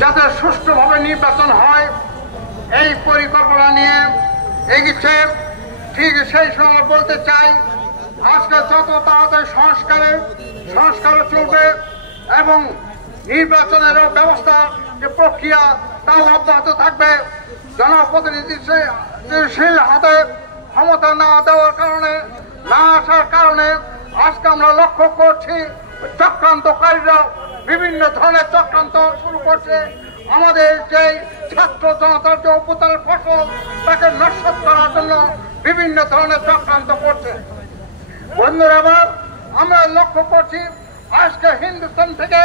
যাতে সুষ্ঠুভাবে নির্বাচন হয় এই পরিকল্পনা নিয়ে এগিয়েছে। ঠিক সেই সঙ্গে বলতে চাই, আজকে যত তাড়াতাড়ি সংস্কারও চলবে এবং নির্বাচনের ব্যবস্থা যে প্রক্রিয়া তাও অব্যাহত থাকবে। জনপ্রতিনিধিশীল হাতে ক্ষমতা না দেওয়ার কারণে, না আসার কারণে আজকে আমরা লক্ষ্য করছি চক্রান্তকারীরা বিভিন্ন ধরনের চক্রান্ত শুরু করছে। আমাদের যে ছাত্র জনতার যে অভ্যুত্থানের ফসল তাকে নষ্ট করার জন্য বিভিন্ন ধরনের চক্রান্ত করছে। বন্ধুরা আমার, আমরা লক্ষ্য করছি আজকে হিন্দুস্তান থেকে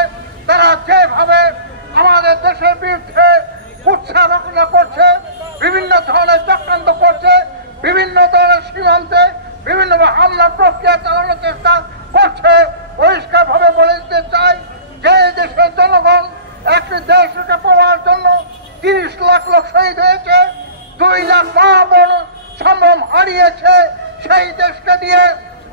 তারা যেভাবে আমাদের দেশের বিরুদ্ধে কুৎসা রচনা করছে, বিভিন্ন ধরনের চক্রান্ত করছে, বিভিন্ন ধরনের সীমান্তে বিভিন্ন হামলা প্রক্রিয়া চালানোর চেষ্টা করছে। পরিষ্কার ভাবে বলে দিতে চাই যে দেশের জনগণ একটি দেশকে পাওয়ার জন্য 30 লাখ লোক শহীদ হয়েছে, 2 লাখ মা বোন সম্ভ্রম হারিয়েছে। সেই দেশকে দিয়ে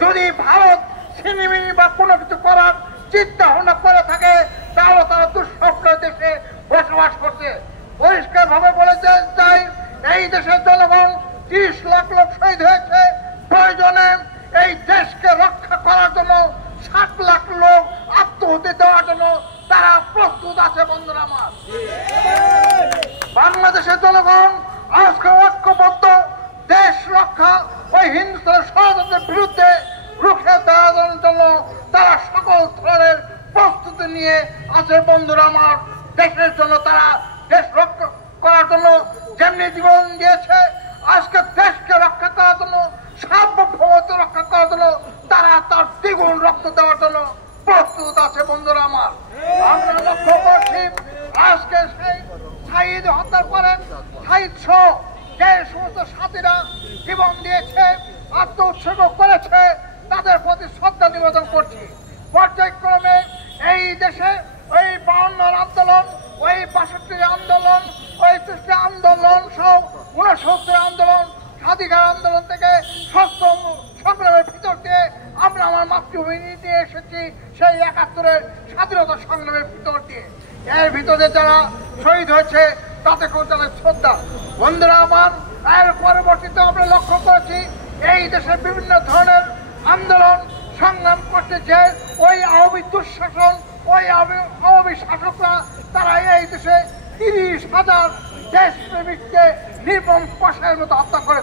যদি ভারত ছিনিমিনি বা কোনো কিছু করার চিন্তা ভাবনা করে থাকে তাহলে তারা দুঃস্বপ্নের দেশে বসবাস করছে। পরিষ্কার ভাবে বলে চাই এই দেশের জনগণ 30 লাখ লোক শহীদ হয়েছে, প্রয়োজনে এই দেশকে রক্ষা করার জন্য 7 লাখ লোক আত্মহত্যা দেওয়ার জন্য তারা প্রস্তুত আছে। বন্ধুরা আমার, বাংলাদেশের জনগণ আজকে ঐক্যবদ্ধ দেশ রক্ষা ওই হিন্দুস্তানের ষড়যন্ত্রের বিরুদ্ধে রুখে দাঁড়ানোর জন্য তারা সকল ধরনের প্রস্তুতি নিয়ে আছে। বন্ধুরা আমার, দেশের জন্য তারা দেশ রক্ষা করার জন্য যেমনি জীবন দিয়েছে, আজকে দেশকে রক্ষা করার জন্য, সার্বভৌমত্ব রক্ষা করার জন্য তারা তার দ্বিগুণ রক্ত দেওয়ার জন্য প্রস্তুত আছে। বন্ধুরা আমার, আমরা লক্ষ্য করছি আজকে সেই শহীদ হত্যা করেন শহীদ সহ যে সমস্ত সাথীরা জীবন দিয়েছে, আত্ম উৎসর্গ করেছে, তাদের প্রতি শ্রদ্ধা নিবেদন করছি। পর্যায়ক্রমে এই দেশে ওই 52 আন্দোলন, ওই 62 আন্দোলন, ওই 63 আন্দোলন সহ 69 আন্দোলন, স্বাধিকার আন্দোলন থেকে ষষ্ঠ সংগ্রামের ভিতর দিয়ে আমরা আমার মাতৃভূমি নিয়ে এসেছি সেই 71-এর স্বাধীনতা সংগ্রামের ভিতর দিয়ে। এর ভিতরে যারা শহীদ হয়েছে তাতে কেউ তাদের শ্রদ্ধা। বন্ধুরা আমার, এর পরবর্তীতে আমরা লক্ষ্য করেছি এই দেশের বিভিন্ন ধরনের আন্দোলন সংগ্রাম করতে যে ওই আওয়ামী দুঃশাসন, ওই আওয়ামী শাসকরা তারা এই দেশে 30,000 দেশপ্রেমিককে নির্মম কষায়ের মতো হত্যা করে।